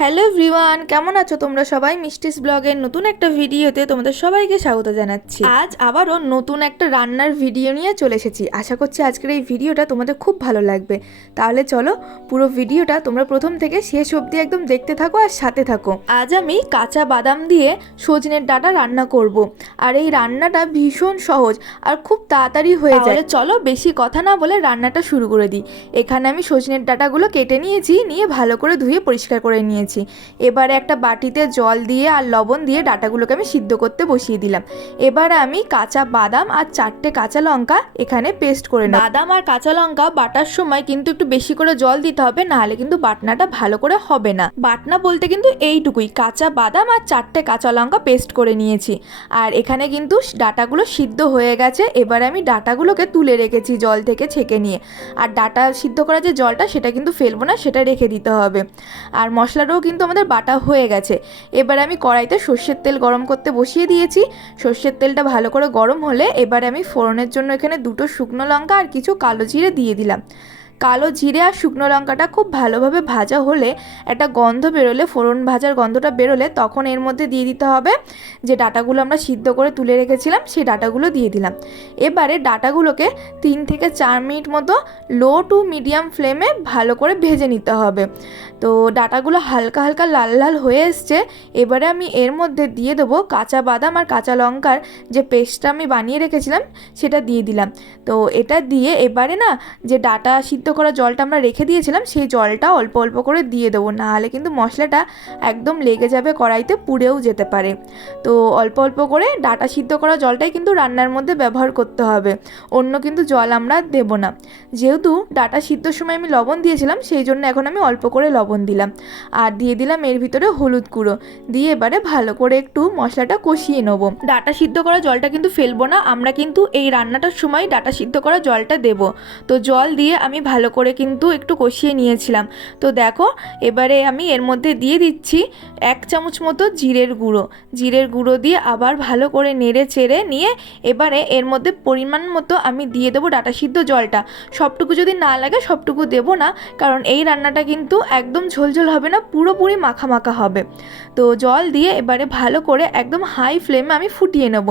Hello everyone, কেমন আছো তোমরা সবাই? মিষ্টিস ব্লগের নতুন একটা ভিডিওতে তোমাদের সবাইকে স্বাগত জানাচ্ছি। আজ আবারও নতুন একটা রান্নার ভিডিও নিয়ে চলে এসেছি। আশা করছি আজকের এই ভিডিওটা তোমাদের খুব ভালো লাগবে। তাহলে চলো, পুরো ভিডিওটা তোমরা প্রথম থেকে শেষ অবধি একদম দেখতে থাকো আর সাথে থাকো। আজ আমি কাঁচা বাদাম দিয়ে সজনের ডাটা রান্না করব। আর এই রান্নাটা ভীষণ সহজ আর খুব তাড়াতাড়ি হয়ে যায়। চলো, বেশি কথা না বলে রান্নাটা শুরু করে দিই। এখানে আমি সজনের ডাটাগুলো কেটে নিয়েছি, নিয়ে ভালো করে ধুয়ে পরিষ্কার করে নিয়েছি। এবারে একটা বাটিতে জল দিয়ে আর লবণ দিয়ে ডাটাগুলোকে আমি সিদ্ধ করতে বসিয়ে দিলাম। এবারে আমি কাঁচা বাদাম আর চারটে কাঁচা লঙ্কা এখানে পেস্ট করে নেব। বাদাম আর কাঁচা লঙ্কা বাটার সময় কিন্তু একটু বেশি করে জল দিতে হবে, নাহলে কিন্তু বাটনাটা ভালো করে হবে না। বাটনা বলতে কিন্তু এইটুকুই, কাঁচা বাদাম আর চারটে কাঁচা লঙ্কা পেস্ট করে নিয়েছি। আর এখানে কিন্তু ডাটাগুলো সিদ্ধ হয়ে গেছে, এবারে আমি ডাটাগুলোকে তুলে রেখেছি জল থেকে ছেঁকে নিয়ে। আর ডাটা সিদ্ধ করা যে জলটা, সেটা কিন্তু ফেলব না, সেটা রেখে দিতে হবে। আর মশলাটাও কিন্তু আমাদের বাটা হয়ে গেছে। এবার আমি কড়াইতে সর্ষের তেল গরম করতে বসিয়ে দিয়েছি। সর্ষের তেলটা ভালো করে গরম হলে এবারে আমি ফোড়নের জন্য এখানে দুটো শুকনো লঙ্কা আর কিছু কালো জিরে দিয়ে দিলাম। কালো জিরে আর শুকনো লঙ্কাটা খুব ভালোভাবে ভাজা হলে একটা গন্ধ বেরোলে, ফোড়ন ভাজার গন্ধটা বেরোলে তখন এর মধ্যে দিয়ে দিতে হবে যে ডাটাগুলো আমরা সিদ্ধ করে তুলে রেখেছিলাম, সেই ডাটাগুলো দিয়ে দিলাম। এবারে ডাটাগুলোকে তিন থেকে চার মিনিট মতো লো টু মিডিয়াম ফ্লেমে ভালো করে ভেজে নিতে হবে। তো ডাটাগুলো হালকা হালকা লাল লাল হয়ে এসছে, এবারে আমি এর মধ্যে দিয়ে দেবো কাঁচা বাদাম আর কাঁচা লঙ্কার যে পেস্টটা আমি বানিয়ে রেখেছিলাম, সেটা দিয়ে দিলাম। তো এটা দিয়ে এবারে না যে ডাটা সিদ্ধ করা জলটা আমরা রেখে দিয়েছিলাম, সেই জলটা অল্প অল্প করে দিয়ে দেবো, নাহলে কিন্তু মশলাটা একদম লেগে যাবে, কড়াইতে পুড়েও যেতে পারে। তো অল্প অল্প করে ডাটা সিদ্ধ করা জলটাই কিন্তু রান্নার মধ্যে ব্যবহার করতে হবে, অন্য কিন্তু জল আমরা দেব না। যেহেতু ডাটা সিদ্ধর সময় আমি লবণ দিয়েছিলাম, সেই জন্য এখন আমি অল্প করে লবণ দিলাম। আর দিয়ে দিলাম এর ভিতরে হলুদ গুঁড়ো, দিয়ে এবারে ভালো করে একটু মশলাটা কষিয়ে নেব। ডাটা সিদ্ধ করা জলটা কিন্তু ফেলব না, আমরা কিন্তু এই রান্নাটার সময় ডাটা সিদ্ধ করা জলটা দেব। তো জল দিয়ে আমি ভালো করে কিন্তু একটু কষিয়ে নিয়েছিলাম। তো দেখো, এবারে আমি এর মধ্যে দিয়ে দিচ্ছি এক চামচ মতো জিরের গুঁড়ো। জিরের গুঁড়ো দিয়ে আবার ভালো করে নেড়ে চেড়ে নিয়ে এবারে এর মধ্যে পরিমাণ মতো আমি দিয়ে দেবো ডাটা সিদ্ধ জলটা। সবটুকু যদি না লাগে সবটুকু দেবো না, কারণ এই রান্নাটা কিন্তু একদম ঝোলঝোল হবে না, পুরোপুরি মাখা মাখা হবে। তো জল দিয়ে এবারে ভালো করে একদম হাই ফ্লেমে আমি ফুটিয়ে নেব।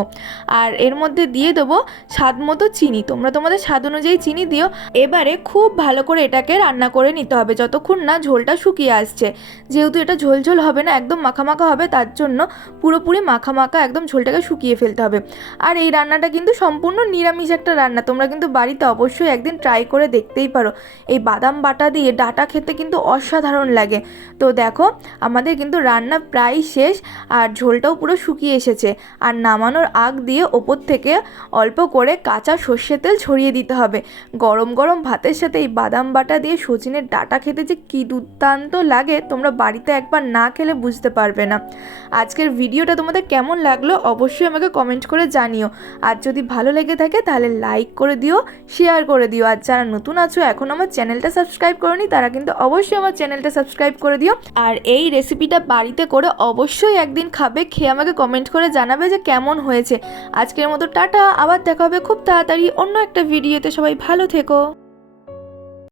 আর এর মধ্যে দিয়ে দেবো স্বাদ মতো চিনি। তোমরা তোমাদের স্বাদ অনুযায়ী চিনি দিও। এবারে খুব ভালো করে এটাকে রান্না করে নিতে হবে। যতক্ষণ না ঝোলটা শুকিয়ে আসছে। যেহেতু এটা ঝোল ঝোল হবে না, একদম মাখা মাখা হবে, তার জন্য পুরোপুরি মাখা মাখা একদম ঝোলটাকে শুকিয়ে ফেলতে হবে। আর এই রান্নাটা কিন্তু সম্পূর্ণ নিরামিষ একটা রান্না। তোমরা কিন্তু বাড়িতে অবশ্যই একদিন ট্রাই করে দেখতেই পারো। এই বাদাম বাটা দিয়ে ডাটা খেতে কিন্তু অসাধারণ লাগে। তো দেখো, আমাদের কিন্তু রান্না প্রায় শেষ আর ঝোলটাও পুরো শুকিয়ে এসেছে। আর নামানোর আগ দিয়ে ওপর থেকে অল্প করে কাঁচা সর্ষের তেল ছড়িয়ে দিতে হবে। গরম গরম ভাতের সাথে এই বাদাম বাটা দিয়ে সজনের ডাটা খেতে যে কী দুর্দান্ত লাগে, তোমরা বাড়িতে একবার না খেলে বুঝতে পারবে না। আজকের ভিডিওটা তোমাদের কেমন লাগল অবশ্যই আমাকে কমেন্ট করে জানিও। আর যদি ভালো লেগে থাকে তাহলে লাইক করে দিও শেয়ার করে দিও। আর যারা নতুন আছো, এখন আমার চ্যানেলটা সাবস্ক্রাইব করনি, তারা কিন্তু অবশ্যই আমার চ্যানেলটা সাবস্ক্রাইব করে দিও। আর এই রেসিপিটা বাড়িতে করে অবশ্যই একদিন খাবে, খেয়ে আমাকে কমেন্ট করে জানাবে যে কেমন হয়েছে। আজকের মতো টাটা, আবার দেখা হবে খুব তাড়াতাড়ি অন্য একটা ভিডিওতে সবাই ভালো থেকো।